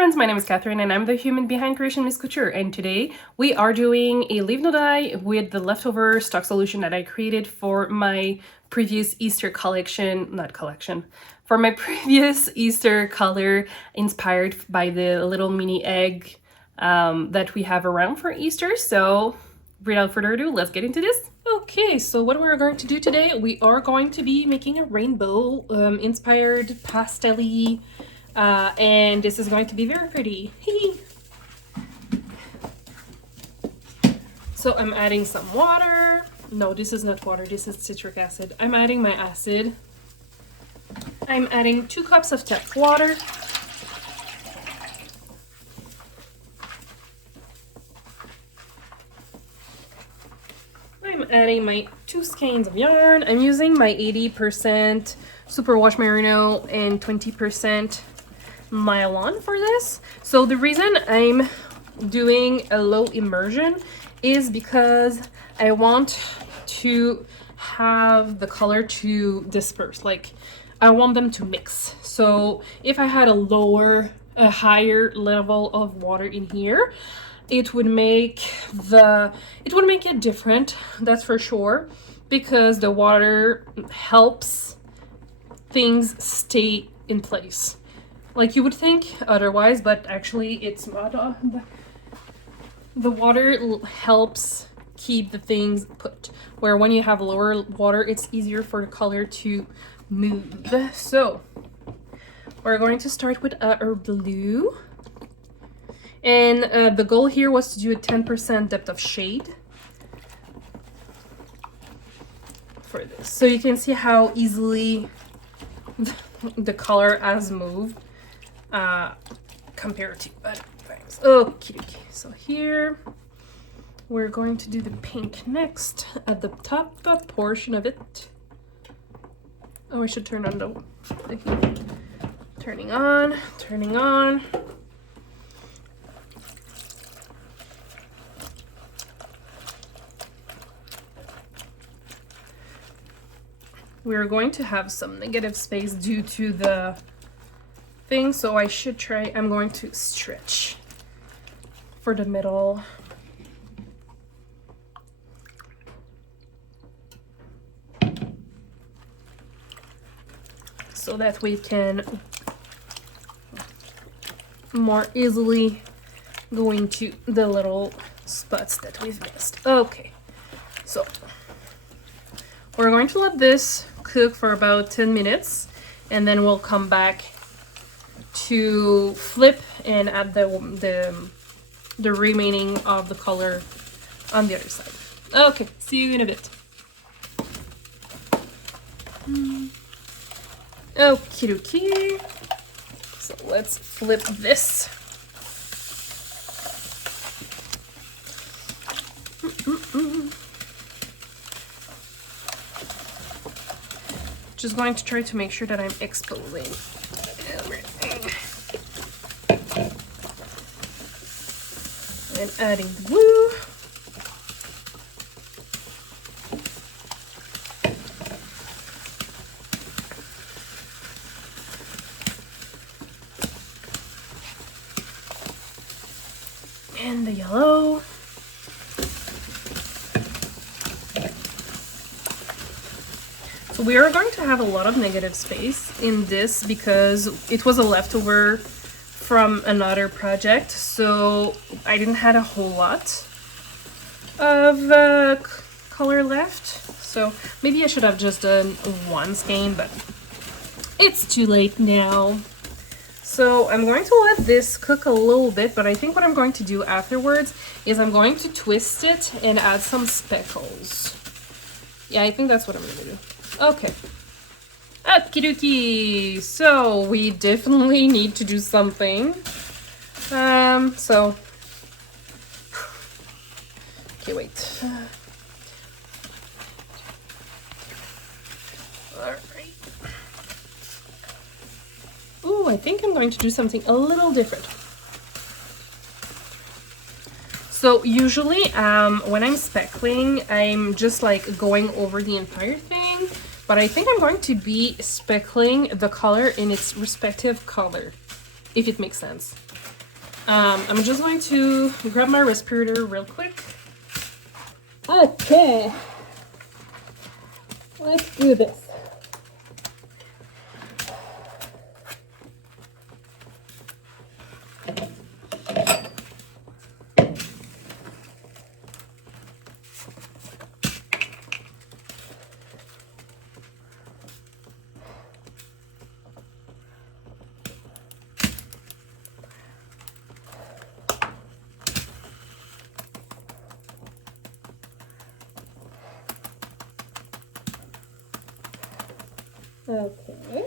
friends, my name is Catherine and I'm the human behind Creation Miss Couture, and today we are doing a leave no dye with the leftover stock solution that I created for my previous Easter for my previous Easter color inspired by the little mini egg that we have around for Easter. So without further ado, let's get into this. Okay, so what we're going to do today, we are going to be making a rainbow inspired pastel-y and this is going to be very pretty. So I'm adding some water. No, this is not water, this is citric acid. I'm adding my acid. I'm adding 2 cups of tap water. I'm adding my 2 skeins of yarn. I'm using my 80% superwash merino and 20% nylon for this. So the reason I'm doing a low immersion is because I want to have the color to disperse, like I want them to mix. So if I had a higher level of water in here, it would make it different, that's for sure, because the water helps things stay in place. Like you would think otherwise, but actually it's not. The water helps keep the things put, where when you have lower water, it's easier for the color to move. So we're going to start with our blue. And the goal here was to do a 10% depth of shade for this. So you can see how easily the color has moved compared to other times. Okay, so here we're going to do the pink next at the top portion of it. Oh, I should turn on the heat. Turning on. We're going to have some negative space due to the thing, so I'm going to stretch for the middle. So that we can more easily go into the little spots that we've missed. Okay, so we're going to let this cook for about 10 minutes and then we'll come back to flip and add the remaining of the color on the other side. Okay, see you in a bit. Okie dokie. So let's flip this. Just going to try to make sure that I'm exposing everything. And adding the blue. And the yellow. We are going to have a lot of negative space in this because it was a leftover from another project, so I didn't have a whole lot of color left. So maybe I should have just done 1 skein, but it's too late now. So I'm going to let this cook a little bit, but I think what I'm going to do afterwards is I'm going to twist it and add some speckles. Yeah, I think that's what I'm going to do. Okay. Okie dokie. So we definitely need to do something. Okay, wait. Alright. Ooh, I think I'm going to do something a little different. So usually when I'm speckling, I'm just like going over the entire thing. But I think I'm going to be speckling the color in its respective color. if it makes sense. I'm just going to grab my respirator real quick. Okay, let's do this. Okay.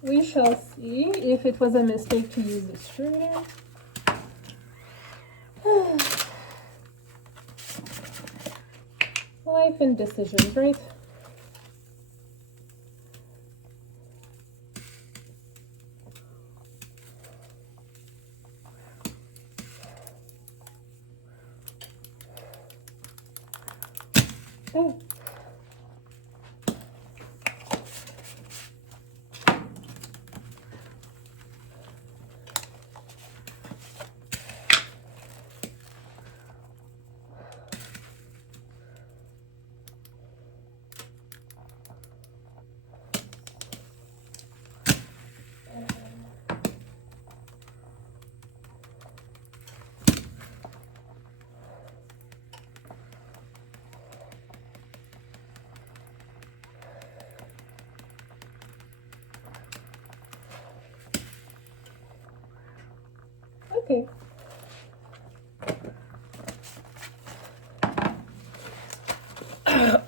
We shall see if it was a mistake to use this shooter. Life and decisions, right? Okay. Okay.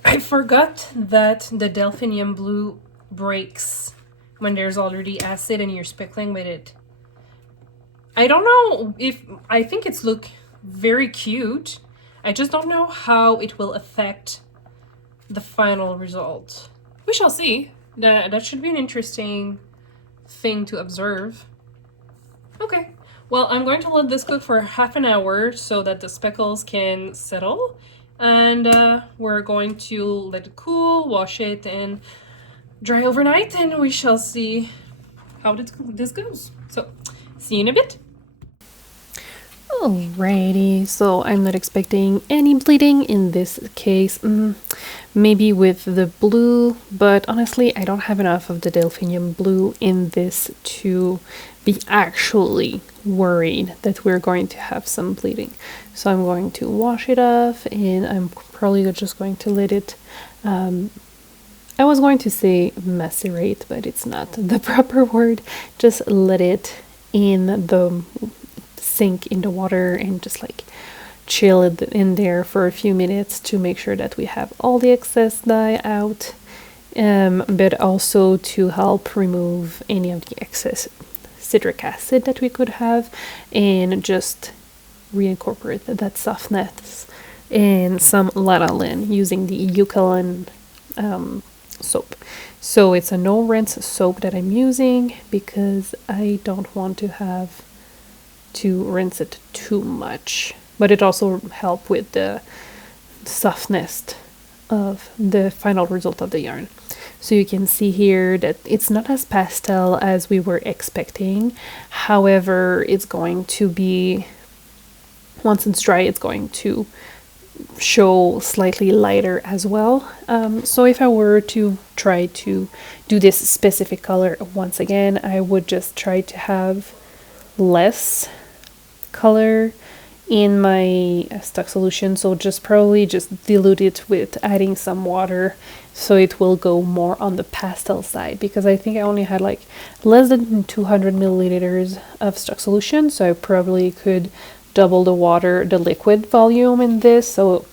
I forgot that the delphinium blue breaks when there's already acid and you're speckling with it. I don't know if I think it's look very cute. I just don't know how it will affect the final result. We shall see. That should be an interesting thing to observe. Okay. Well, I'm going to let this cook for half an hour so that the speckles can settle. And we're going to let it cool, wash it, and dry overnight, and we shall see how this goes. So, see you in a bit. Alrighty, so I'm not expecting any bleeding in this case. Maybe with the blue, but honestly, I don't have enough of the delphinium blue in this to be actually worried that we're going to have some bleeding. So I'm going to wash it off, and I'm probably just going to let it. I was going to say macerate, but it's not the proper word. Just let it in the sink in the water and just like chill it in there for a few minutes to make sure that we have all the excess dye out, but also to help remove any of the excess citric acid that we could have and just reincorporate that softness and some lanolin using the eucalyptus soap. So it's a no rinse soap that I'm using because I don't want to have to rinse it too much, but it also helps with the softness of the final result of the yarn. So you can see here that it's not as pastel as we were expecting. However, it's going to be, once it's dry, it's going to show slightly lighter as well. So if I were to try to do this specific color once again, I would just try to have less color in my stock solution, so probably just dilute it with adding some water so it will go more on the pastel side, because I think I only had like less than 200 milliliters of stock solution, so I probably could double the liquid volume in this, so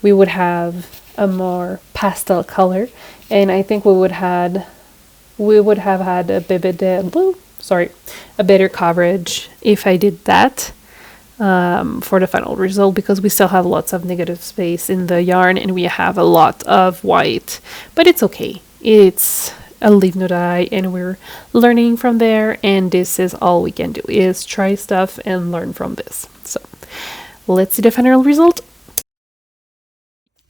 we would have a more pastel color, and I think we would have had a better coverage if I did that for the final result, because we still have lots of negative space in the yarn and we have a lot of white, but it's okay. It's a lino dye and we're learning from there, and this is all we can do is try stuff and learn from this. So let's see the final result.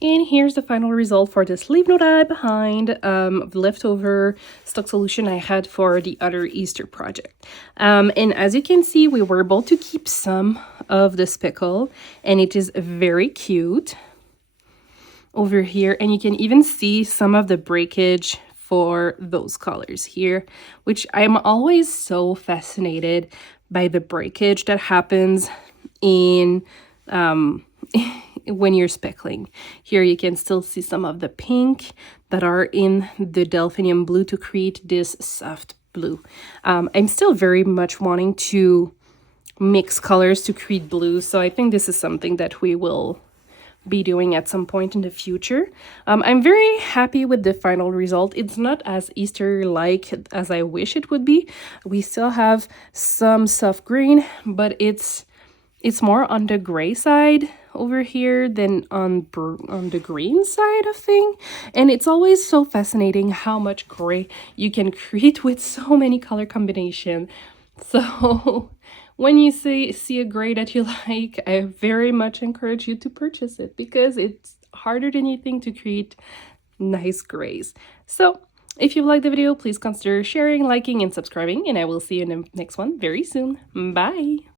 And here's the final result for this leaf node I behind the leftover stock solution I had for the other Easter project. And as you can see, we were able to keep some of the speckle, and it is very cute over here. And you can even see some of the breakage for those colors here, which I'm always so fascinated by the breakage that happens in when you're speckling. Here you can still see some of the pink that are in the delphinium blue to create this soft blue. I'm still very much wanting to mix colors to create blue, so I think this is something that we will be doing at some point in the future. I'm very happy with the final result. It's not as Easter-like as I wish it would be. We still have some soft green, but it's more on the gray side over here than on the green side of thing. And it's always so fascinating how much gray you can create with so many color combinations. So when you see a gray that you like, I very much encourage you to purchase it because it's harder than you think to create nice grays. So if you liked the video, please consider sharing, liking, and subscribing, and I will see you in the next one very soon. Bye!